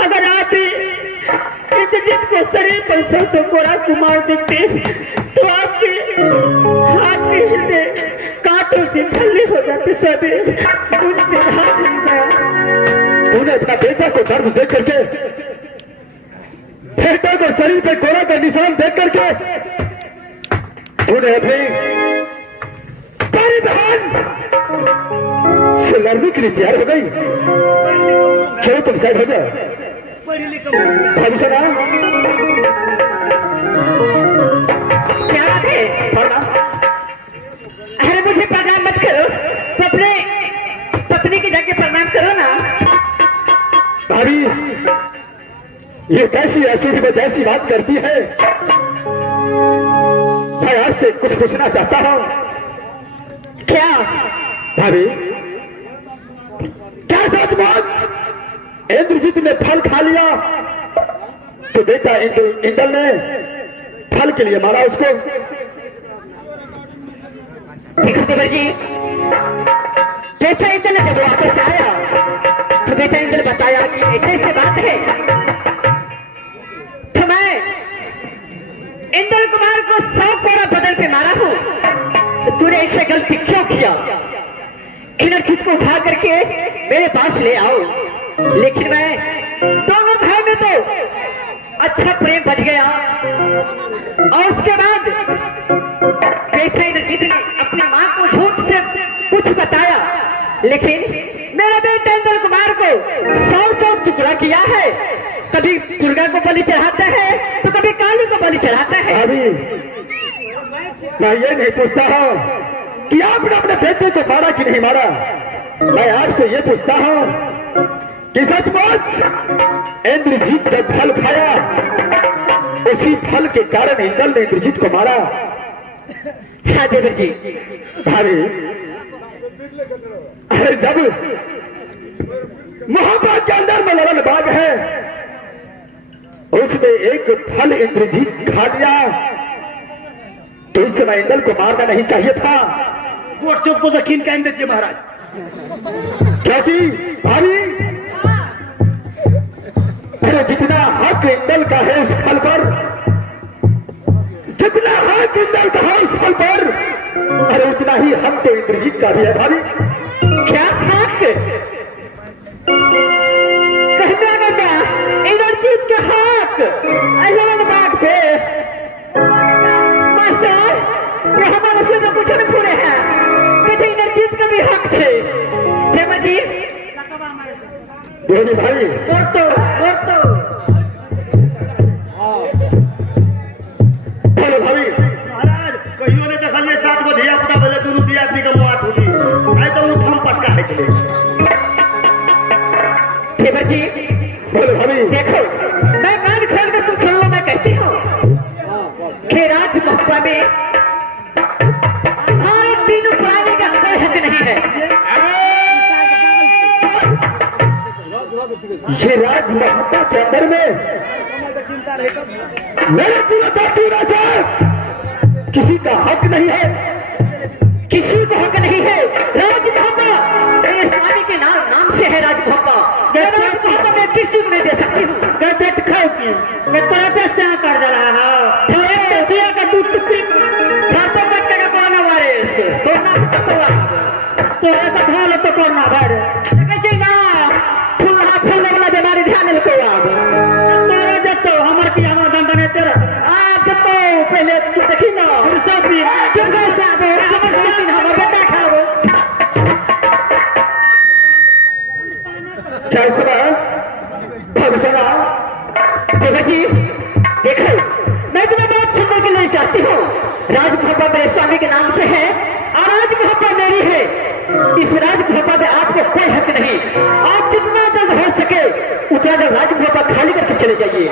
अगर आप इंद्रजीत को शरीर पर सबसे कोरा कुमार देखते तो आपके हाथ के हिलने कांटों से छलनी हो जाती। स्वामी मुझसे हाथ नहीं गया। तूने अपना बेटा को दर्द देख करके, बेटा को शरीर पे कोरा का निशान देख करके तूने अपनी बड़ी बहन से लड़ने के लिए तैयार हो गई। चलो तुम साइड हो जाओ। भाभी सुना क्या बात है? अरे मुझे प्रणाम मत करो तो अपने पत्नी की जाके प्रणाम करो ना। भाभी ये कैसी ऐसी जैसी बात करती है? मैं आपसे कुछ पूछना चाहता हूं। क्या भाभी क्या सचमुच इंद्रजीत ने फल खा लिया तो बेटा इंद्र ने फल के लिए मारा उसको? देखो देवर जी, बेटा इंद्र ने जब वापस आया तो बेटा इंद्र बताया कि ऐसे ऐसे बात है। तो मैं इंद्र कुमार को 100 कोड़ा बदल पे मारा हूं। तो तूने ऐसे गलती क्यों किया? इंद्रजीत को उठा करके मेरे पास ले आओ। लेकिन मैं दोनों भाई में तो अच्छा प्रेम बढ़ गया। और उसके बाद बेटा इंद्रजीत ने अपनी मां को झूठ से कुछ बताया, लेकिन मेरा बेटा इंद्र कुमार को 100 टुकड़ा किया है। कभी दुर्गा को बलि चढ़ाता है तो कभी काली को बलि चढ़ाता है। अभी मैं ये नहीं पूछता हूं कि आपने अपने बेटे को मारा कि नहीं मारा। मैं आपसे ये पूछता हूं कि सचमुच इंद्रजीत जब फल खाया उसी फल के कारण इंद्र ने इंद्रजीत को मारा? हाँ देवर जी। भाभी अरे जब महाबाग के अंदर में लड़न बाग है उसमें एक फल इंद्रजीत खा लिया तो इस समय इंद्र को मारना नहीं चाहिए था। कोर्ट चौक को यकीन का इंद्र जी महाराज, क्योंकि भाभी अरे जितना हक इंद्र का है उस फल पर, जितना हक इंद्र का है उस फल पर, अरे उतना ही हक तो इंद्रजीत का भी है। भाभी क्या हक? कहना बेटा इंद्रजीत के हक लड़न बाग पे मास्टर हमारे से तो कुछ नहीं पूरे हैं। कहते इंद्रजीत का भी हक है। देवर जी भाई बोलतो बोलो भाभी। महाराज कहियो ने देखल जे 7 गो धिया पुता भले दोनों दिया आदमी का मुंह टूटी आई तो उठम पटका है चले। देवर जी बोलो भाभी। देखो मैं कान खोल कर तुम सुन लो। मैं कहती हूँ कि राज मोहब्बा में हमारे तीनों पुराने का कोई हक नहीं है। ये राज मोहब्बत के अंदर में मेरे तीनों से किसी का हक नहीं है। किसी को हक नहीं है। राज मोहब्बा मेरे स्वामी के नाम से है। राज मोहब्बा मैं किसी को नहीं दे सकती हूँ। मैं पेट खाओ की मैं तेरे पे से कर जा रहा हूँ। का दूध टुकड़ी खाते पट्टे का पाना वारिस तो ना तो ऐसा भालो तो करना भर कैसे ना फूल लगला बीमारी ध्यान को आब तेरा जतो हमर की हमर बंधन तेरा आप जतो पहले देखी ना हम सब भी चुप से आबो हमर दिन हमर बेटा खाओ। क्या सुना भगवाना? देखो जी देखो मैं तुम्हें बात सुनने के लिए चाहती हूँ। राज मोहब्बा मेरे स्वामी के नाम से है और राज मोहब्बा मेरी है। इस राज मोहब्बा में आपको कोई हक नहीं। आप जितना जल्द हो सके उतना जल्द राज मोहब्बा खाली करके चले जाइए।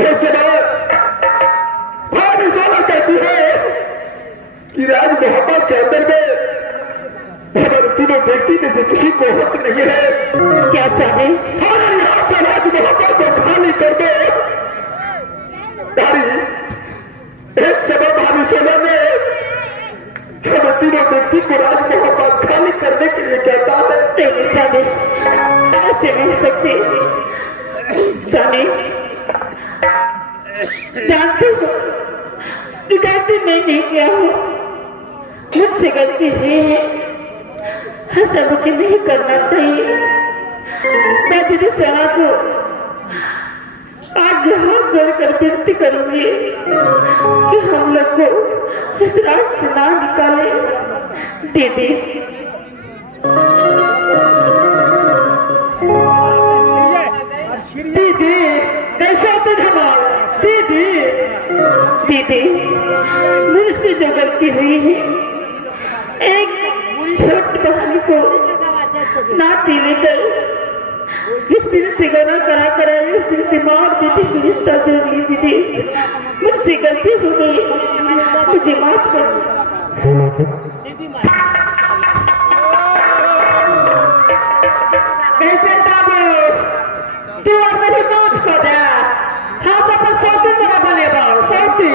ऐसे बात भाभी सोना कहती है कि राज मोहब्बत के अंदर में हमारे तीनों व्यक्ति में से किसी को हक नहीं है। क्या साहब हमारे यहाँ से राज मोहब्बत को खाली कर दो। तारी एक समय भाभी सोना ने हमें तीनों व्यक्ति को राज मोहब्बत खाली करने के लिए कहता है। नहीं साहब, ऐसे नहीं हो सकते। जाने जानते हो गलती मैं नहीं किया हूँ, मुझसे गलती हुई है। ऐसा मुझे नहीं करना चाहिए। मैं दीदी सोना को आज हाथ जोड़कर विनती करूंगी कि हम लोग को इस रात से ना निकाले। दीदी दीदी कैसा धमाल। दीदी दीदी मुझसे जो गलती हुई है, एक छोटी बहन को नाती लेकर जिस दिन से गना करा कराए उस दिन से माँ और बेटी की रिश्ता जोड़ ली। दीदी मुझसे गलती हो गई, मुझे माफ कर। कैसे बाबू तू और मेरी माफ कर दे। हम अपन सौती तरह बने बाबू सौती।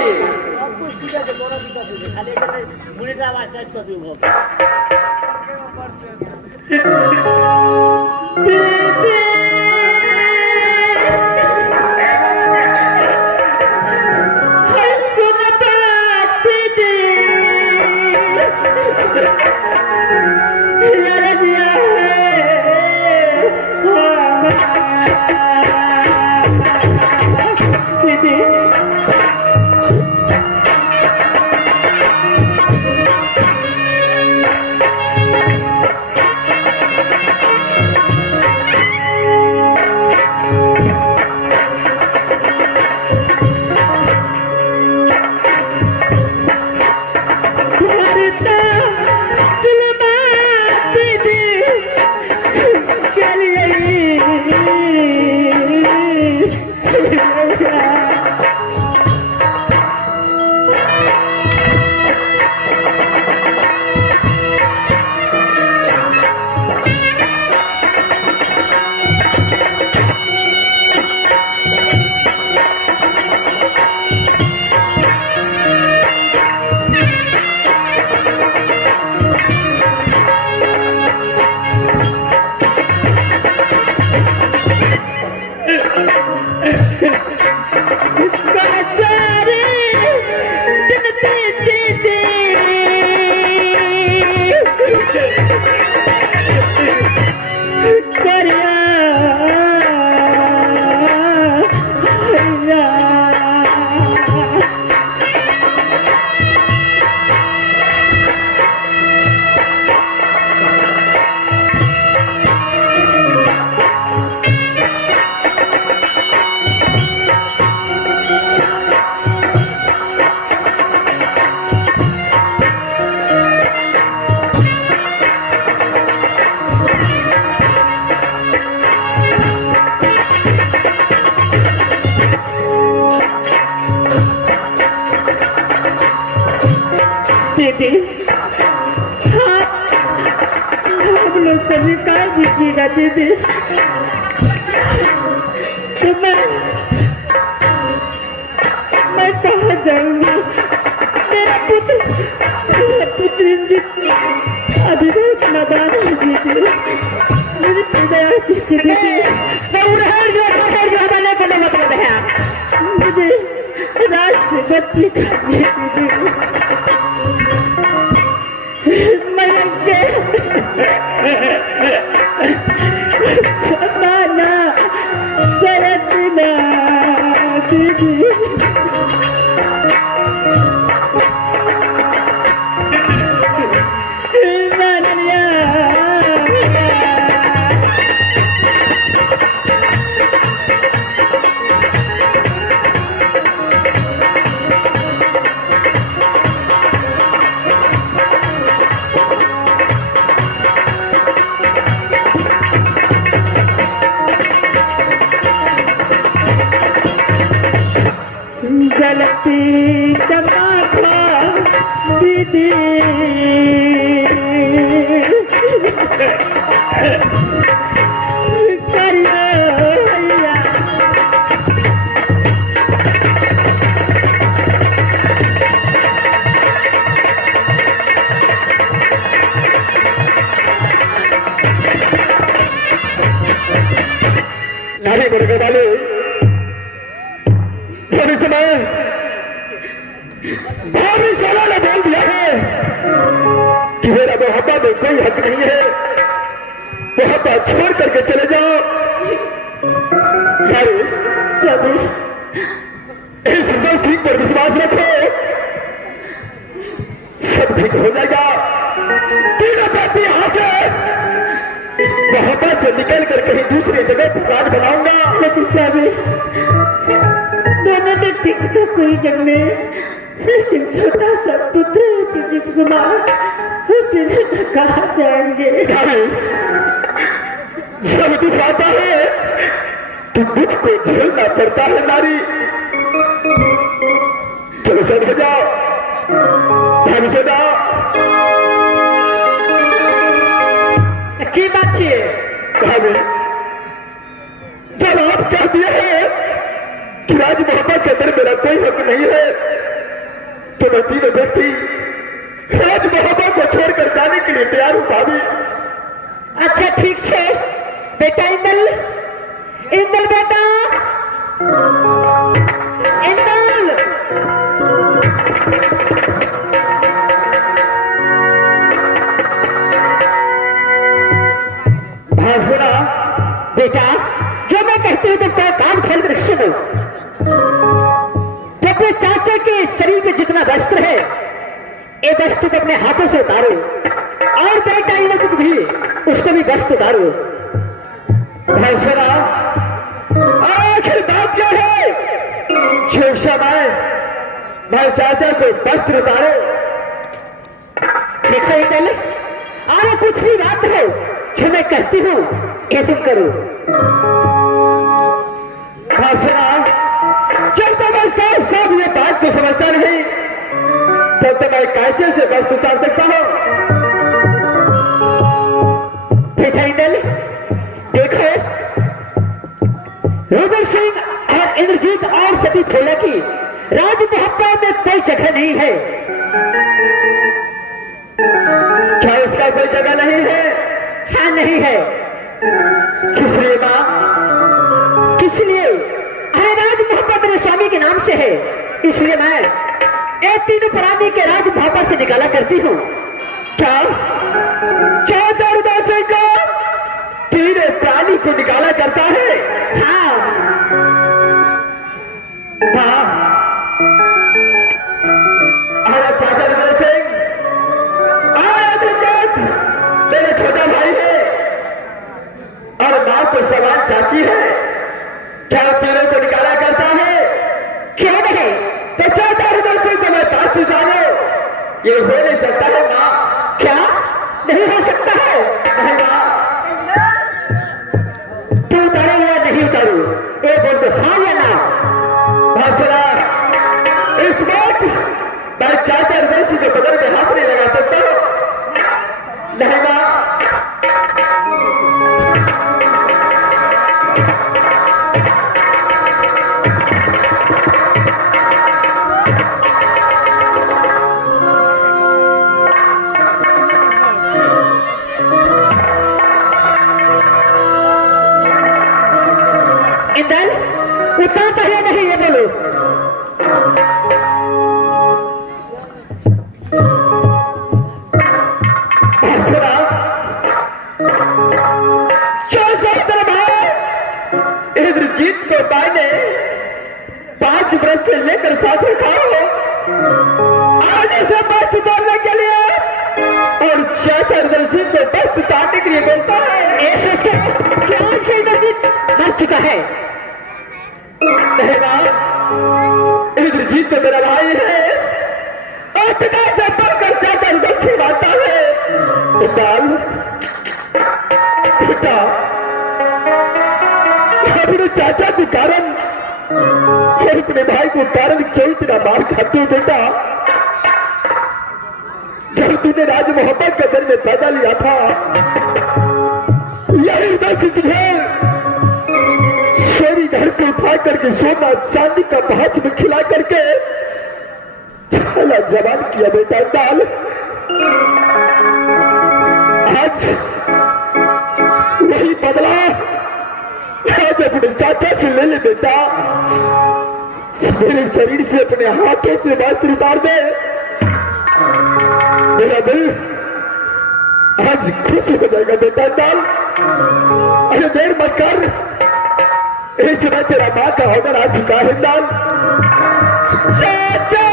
हम लोग सभी कहा दीजिएगा दीदी। तो मैं कहा जाऊंगी। मेरा पुत्र अभी बहुत नादान है दीदी। मेरी दया कीजिए दीदी। मतलब है मुझे रात से बत्ती खानी दीदी। माना सरतना दीदी। गलती तमाशा दीदी नारी बड़े वाले जब इस समय भाभी सोना ने बोल दिया है कि मेरा मोहब्बत में कोई हक नहीं है, मोहब्बत छोड़ करके चले जाओ। नारी सभी इस सुंदर सिंह पर विश्वास रखो, सब ठीक हो जाएगा। तीनों पति यहाँ से मोहब्बत से निकल कर कहीं दूसरी जगह पर राज बनाऊंगा। लेकिन सभी दोनों ने ठीक तो कोई जग में, लेकिन छोटा सा पुत्र तुझे कुमार उसे न कहा जाएंगे। सब दुख आता है तो दुख को झेलना पड़ता है नारी। चलो सर हो जाओ, ढंग से जाओ। की बात है भाभी जब आप कह दिए हैं कि राज मोहब्बत के अंदर मेरा कोई हक नहीं है, तो मैं तीनों व्यक्ति राज मोहब्बत को छोड़कर जाने के लिए तैयार हूं भाभी। अच्छा ठीक है बेटा, इंदल इंदल बेटा इंदल। हाँ सुना बेटा, जो मैं कहती हूँ तो क्या कान खोल कर सुनो। तो अपने चाचा के शरीर में जितना वस्त्र है, ये वस्त्र को अपने हाथों से उतारो, और बेटा इन लोगों को भी उसको भी वस्त्र उतारो। भाई सुना, आखिर बात क्या है? जो समय भाई चाचा को वस्त्र उतारो। देखो इंदल, अरे कुछ भी बात है जो मैं कहती हूँ ये तुम करो। हाँ सुना, जब तक मैं साफ साफ ये बात को समझता नहीं, तब तक मैं कैसे से वस्त्र उतार सकता हूँ? बेटा इंदल देखो, रुद्र सिंह और इंद्रजीत और सभी खोला की राज मोहब्बत में कोई जगह नहीं है। क्या इसका कोई जगह नहीं है? हाँ नहीं है। किस लिए मां? किस लिए? अरे राज मोहब्बत मेरे स्वामी के नाम से है, इसलिए मैं एक तीनों प्राणी के राज मोहब्बत से निकाला करती हूँ। क्या चाचा रुद्र सिंह को तीनों प्राणी को निकाला करता है? हाँ हाँ। अरे चाचा रुद्र सिंह, मेरा छोटा भाई है और मां को समान चाची है, क्या तीनों को निकाला करता है? क्यों नहीं? तो चाचा रुद्र सिंह को मैं पास जानो, ये हो नहीं सकता है मां। क्या नहीं हो सकता है? नहीं मां। तू उतारो या नहीं उतारो, ये बोल दो हाँ या ना। भाषरा, इस बात मैं चाचा रुद्र सिंह के बदल में हाथ नहीं लगा सकता हूं। नहीं मां। इंदल उतारता है नहीं ये बोलो। भाषरा, जो सहोदर भाई इंद्रजीत को मैंने 5 वर्ष से लेकर साथ रखा हो, आज इसे बस उतारने के लिए और चाचा रुद्र सिंह को बस उतारने के लिए बोलता है। ऐसे क्या से इंद्रजीत मर चुका है? नहीं मां, इंद्रजीत तो मेरा भाई है और पिता से बढ़कर चाचा रुद्र सिंह मानता है। इकबाल पिता, अपने चाचा के कारण अपने भाई को कारण क्यों इतना मार खाते हो बेटा? जब तूने राज मोहब्बत के दिल में पैदा लिया था, यही दस तुझे सोरी घर से उठा करके सोना चांदी का भाज में खिला करके छाला जवान किया बेटा दाल। आज वही बदला आज अपने चाचा से ले ले बेटा। मेरे शरीर से अपने हाथों से वस्त्र उतार दे। मेरा दिल आज खुश हो जाएगा बेटा दाल। अरे देर मत कर, इस समय तेरा माँ का ऑर्डर आ चुका है दाल। चाचा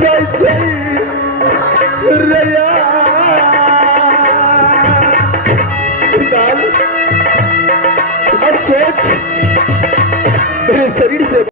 जय जय रया